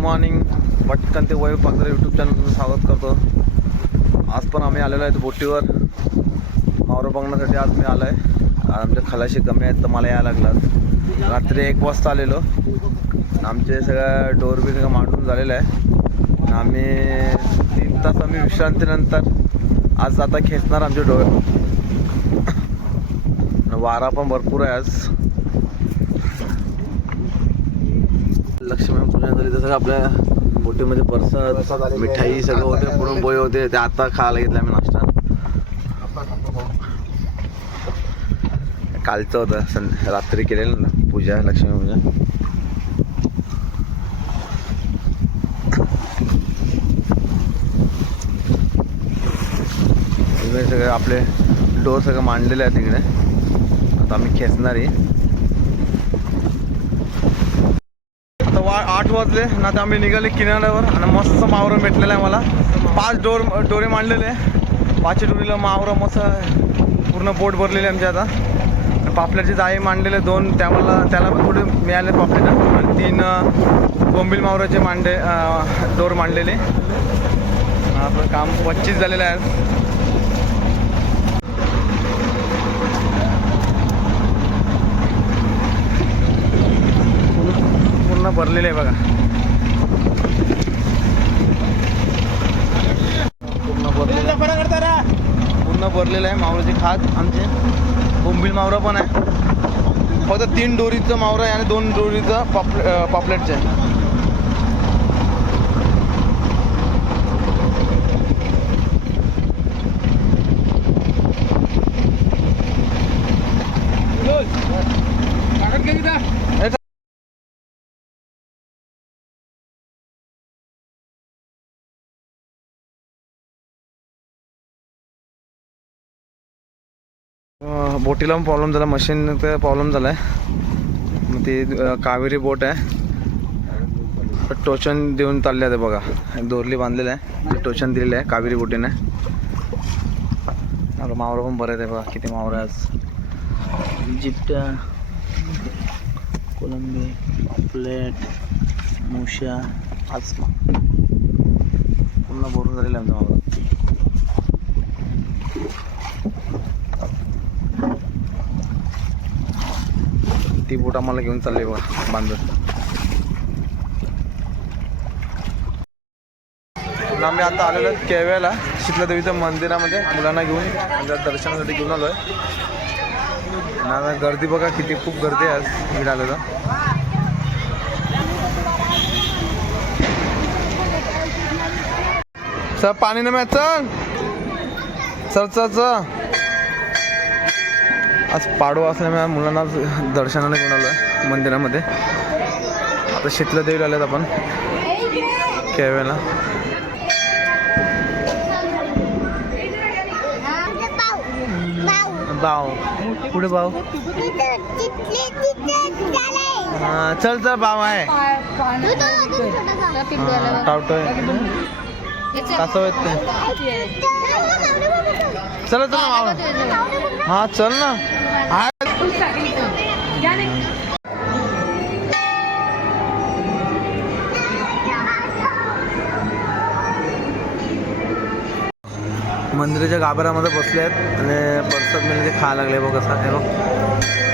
Morning पटकन ते वय पाकदर यूट्यूब चॅनल स्वागत करतो. आज पण आम्ही आलेलो आहेत बोटीवर. मावरं बघण्यासाठी आज मी आलो आहे आज आमच्या खलाशी कमी आहेत तर मला यायला लागलं. रात्री एक वाजता आलेलो. आमचे सगळ्या डोर बी सगळं मांडून झालेलं आहे. आम्ही तीन तास आम्ही विश्रांतीनंतर आज आता खेचणार आमचे डोर वारा पण भरपूर आहे आज. लक्ष्मी पूजन झाली. तर सगळं आपल्या बोटीमध्ये परसाद मिठाई सगळं होते पुरण पोहे होते ते आता खायला घेतलं आम्ही नाश्ता. कालचं होतं सं रात्री केलेलं ना पूजा लक्ष्मी पूजा. सगळे आपले डोर सगळं मांडलेले आहे तिकडे आता आम्ही खेचणार आहे. आता वा वाजले ना आता आम्ही निघाले किनाऱ्यावर आणि मस्त मावरं भेटलेलं आहे मला. पाच डोर डोरे मांडलेले आहे. पाचशे डोरीला मावरं मस्त पूर्ण बोट भरलेली आहे आमची आता. आणि पापल्याचे जाळे मांडलेले दोन. त्याला त्याला पण थोडे मिळाले पापलेट. आणि तीन अं, बोंबील मावराचे मांडे डोर मांडलेले. आपलं काम वच्चीच झालेलं आहे पूर्ण भरलेलं आहे बघा. पूर्ण भरलेलं आहे. पूर्ण भरलेलं आहे मावळाचे खात आमचे. बोंबील मावरा पण आहे. फक्त तीन डोरीचं मावरा आहे आणि दोन डोरीचं पापले पापलेटचं आहे. बोटीला पण प्रॉब्लेम झाला. मशीनचा प्रॉब्लेम झाला आहे मग ती कावेरी बोट आहे. टोचन देऊन चालले आहे बघा. दोरली बांधलेलं आहे. टोचन दिलेलं आहे कावेरी बोटीने. आता मावरं पण बरं आहे बघा. किती मावरं आहे आज. जिप्ट्या कोलंबी पापलेट मुशा आज पूर्ण भरून झालेलं आहे आमचं मावरं. ती बोट आम्हाला घेऊन चालली बघा बांधून. आम्ही आता आलेलो केव्याला शीतला देवीच्या मंदिरामध्ये. मुलांना घेऊन दर्शनासाठी घेऊन आलो आहे ना आता गर्दी बघा किती खूप गर्दी आहे आज. इकडे आलेलं. सर पाणी नाही चल. चल चल चल. आज पाडवा असल्यामुळे मुलांना दर्शनाने घेऊन आलो आहे मंदिरामध्ये. आता शीतला देवीला आल्यात आपण. केव्याला भाव पुढे भाव चल चल बाव आहे. टावटोय कसं येत ते. चला चला मावळा हा चल ना. मंदिराच्या गाभाऱ्यामध्ये बसले आहेत आणि परसाद मिळते ते खायला लागले बघ कसं आहे बघ.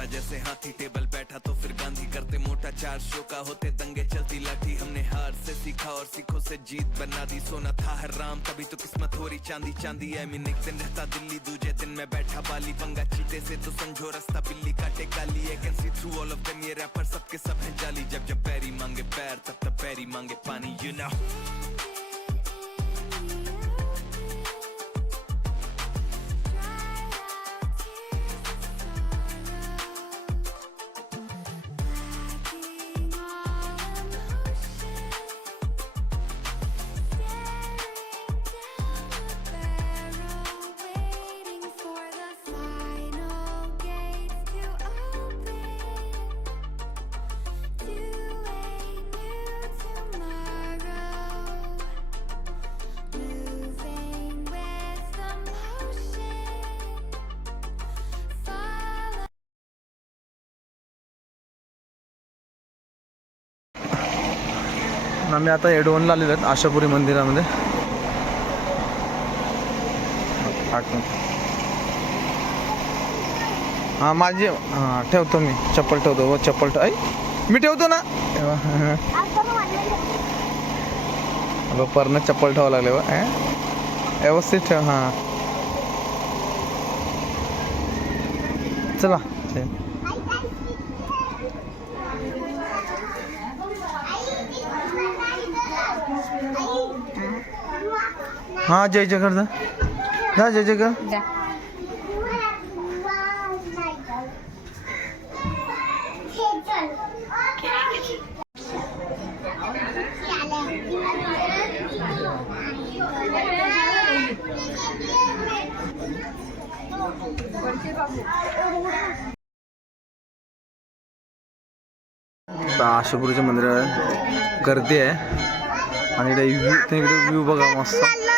घुसता जैसे हाथी टेबल बैठा तो फिर गांधी करते मोटा चार शो का होते दंगे चलती लाठी। हमने हार से सीखा और सीखों से जीत बना दी। सोना था हर राम, तभी तो किस्मत हो रही। चांदी चांदी है मीन एक दिन रहता दिल्ली। दूजे दिन में बैठा बाली। पंगा चीते से तो समझो रास्ता बिल्ली काटे काली। है can see through all of them ये रैपर सबके सब हैं जाली। जब जब पैरी मांगे पैर, तब तब पैरी मांगे पानी यू नो stranded आणि आम्ही आता एडवनला आलेलो आहेत आशापुरी मंदिरामध्ये. आठ हां माझी हां ठेवतो मी. चप्पल ठेवतो व चप्पल ठेव ऐ मी ठेवतो ना? अगं पर्ण चप्पल ठेवावं लागले व व्यवस्थित ठेव हां. चला. हां जय जयकर जा जा जय जयकर आता आशापुरीच्या मंदिरात गर्दी आहे. आणि इकडे व्ह्यू बघा मस्त.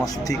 मस्ती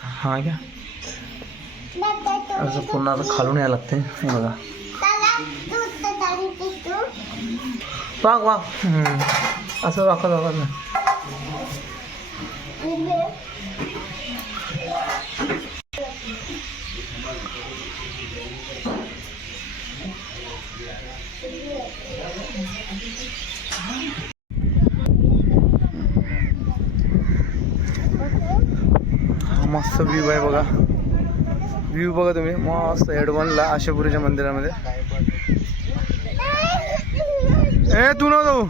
हा घ्या. असं पुन्हा खालून यायला लागते. हे बघा वाग वाग असं वाकत वाकत नाही. मस्त व्ह्यू आहे बघा. व्ह्यू बघा तुम्ही. मस्त हेडवनला आशापुरीच्या मंदिरामध्ये. ए तू न जाऊ.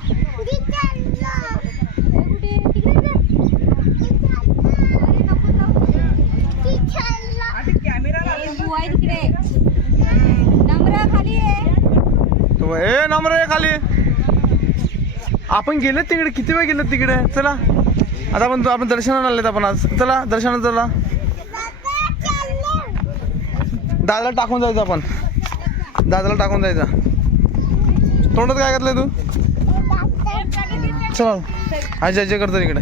बुवा नम्र खाली ए नंबर आहे खाली. आपण गेलो तिकडे? किती वेळ गेलो तिकडे? चला. आता आपण आपण दर्शनाला आलेत आपण आज. चला दर्शनाला चला. दादाला टाकून जायचं आपण. दादाला टाकून जायचं. तोंडात काय घातलंय तू? चला आज जय करतो इकडे.